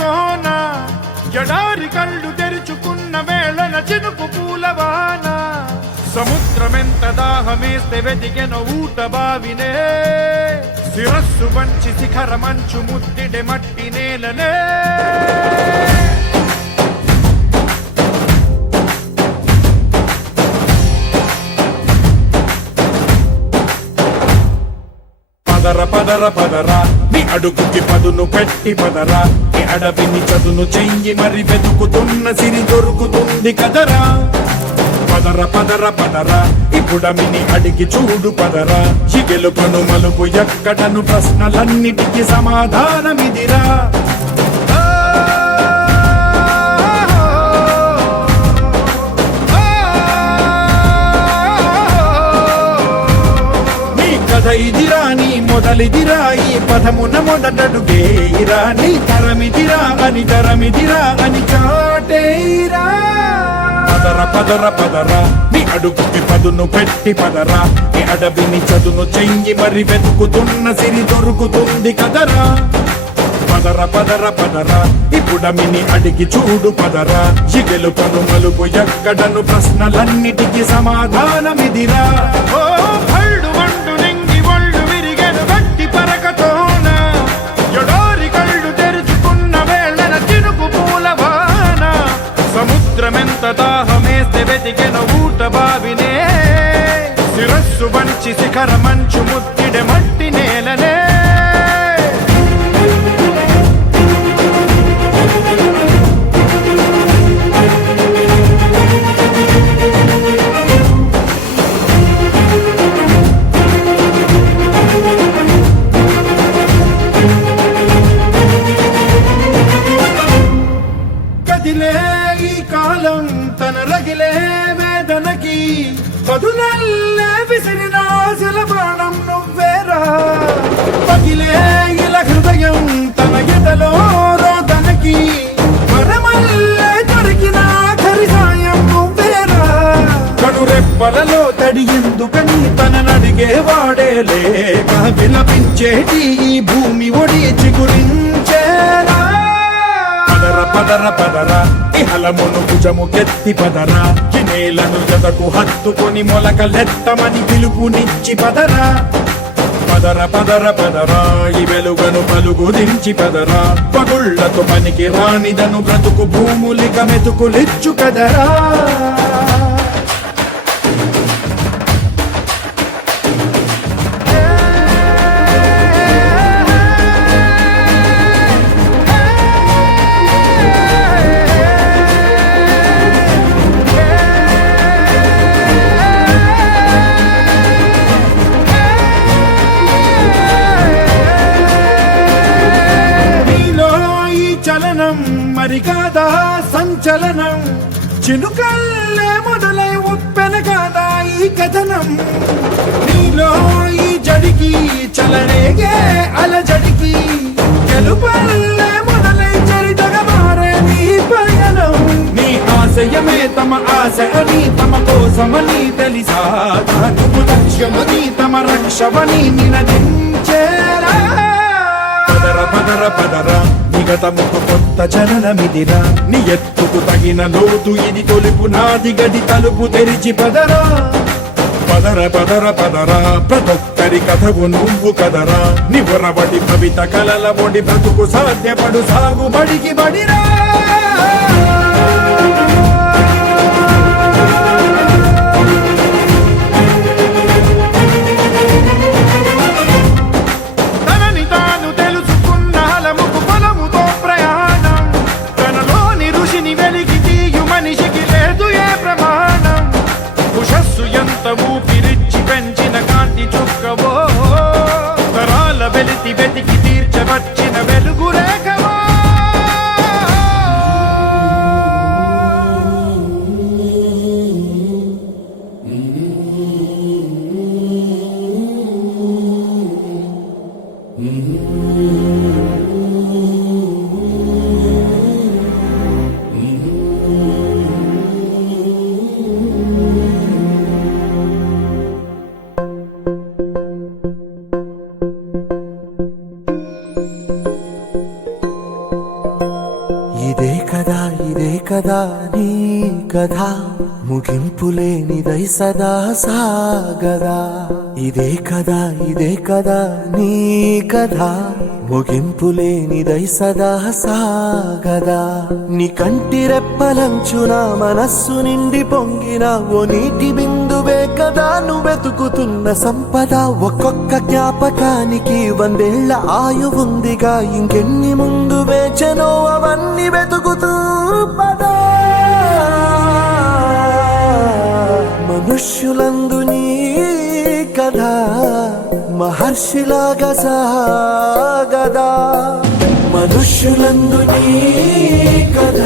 పరకతోన ఎడారి కళ్ళు తెరుచుకున్న వేళన చినుకు పూలవాన సముద్రమెంత దాహమేస్తే వెతికెన ఊట బావినే శిరస్సు వంచి శిఖర మంచు ముద్దిడే మట్టి నేలనే పదర పదర పదరా నీ అడుగుకి పదును పెట్టి పదరా నీ అడవిని చదును చెయ్యి మరి వెతుకుతున్న సిరి దొరుకుతుంది కదరా పదర పదర పదరా ఇప్పుడమిని అడిగి చూడు పదరా ఈ గెలుపను మలుపు ఎక్కడను ప్రశ్నలన్నిటికీ సమాధానమిదిరా ఇదిరా నీ మొదలిదిరా ఈ పదమున మొదటడుగేరా నీ తరమిదిరా అని చాటేరా పదర పదర పదరా నీ అడుగుకి పదును పెట్టి పదరా నీ అడవిని చదును చెయ్యి మరి వెతుకుతున్న సిరి దొరుకుతుంది కదరా పదర పదర పదరా ఇప్పుడమిని అడిగి చూడు పదరా ఈ గెలుపను మలుపు ఎక్కడను ప్రశ్నలన్నిటికీ సమాధానమిదిరా ఓ భళ్ళు వండు నింగి ఒళ్ళు విరిగెను గట్టి పరకతోన ఎడారి కళ్ళు తెరుచుకున్న వేళన చినుకు పూలవాన సముద్రమెంత దాహమేస్తే వెతికెన ఊట బావినే శిరస్సు వంచి శిఖర మంచు ముద్దిడే మట్టి నేలనే ఈ కాలం తన రగిలే వేదనకి పదునల్లే విసిరినాశల బాణం నువ్వేరా పగిలే ఇలా హృదయం తన ఎదలో రోదనకి మరమల్లే దొరికిన ఖరి సాయం నువ్వేరా కడురెప్పలలో తడి ఎందుకని తననడిగే వాడే లేక విలపించేటి ఈ భూమి ఒడి చిగురించేరా పదర పదరా ఇహలమును భుజము కెత్తి పదరా ఈ నేలను జతకు హత్తుకొని మొలకలెత్తమని పిలుపునిచ్చి పదరా పదర పదర పదరా ఈ వెలుగను పలుగు దించి పదరా పగుళ్లతో పనికి రానిదను బ్రతుకు భూములిక మెతుకులిచ్చు కదరా మరి కాదా సంచలనం చినుకల్లే మొదలై ఉప్పెన కాదా ఈ కథనం నీలో ఈ జడికి చలనేగే అలజడికి గెలుపల్లే మొదలై చరితగా మారే నీ పయనం నీ ఆశయమే తమ ఆశ అని తమ కోసమని తెలిసా నువ్వు లక్ష్యమని తమ రక్షమని నినదించేరా పదర పదర పదరా నిగతముకు కొత్త జననమిదిరా నీ ఎత్తుకు తగిన లోతు ఇది తొలుపు నాది గది తలుపు తెరిచి పదరా పదర పదర పదరా ప్రతొక్కరి కథవు నువ్వు కదరా నివరబడి కవిత కలల ఒడి బ్రతుకు సాధ్యపడు సాగుబడికి బడిరా ఊపిరిచ్చి పెంచిన కాంతి చుక్కవో తరాల వెలితి వెతికి తీర్చవచ్చిన వెలుగు రేఖవో ఇదే కదా నీ కథ, ముగింపు లేనిదై సదా సాగదా. ఇదే కదా నీ కథ, ముగింపు లేనిదై సదా సాగదా. నీ కంటి రెప్పలంచున మనస్సు నిండి పొంగిన ఓ నీటి బిందువే కదా నువ్వెతుకుతున్న సంపద. ఒక్కొక్క జ్ఞాపకానికి 100 ఏళ్ల ఆయువుందిగా, ఇంకెన్ని ముందు వేచనో అవన్నీ వెతుకుతూ పదా. మనుష్యులందు నీ కథ మహర్షిలాగా సాగదా. మనుష్యులందు నీ కథ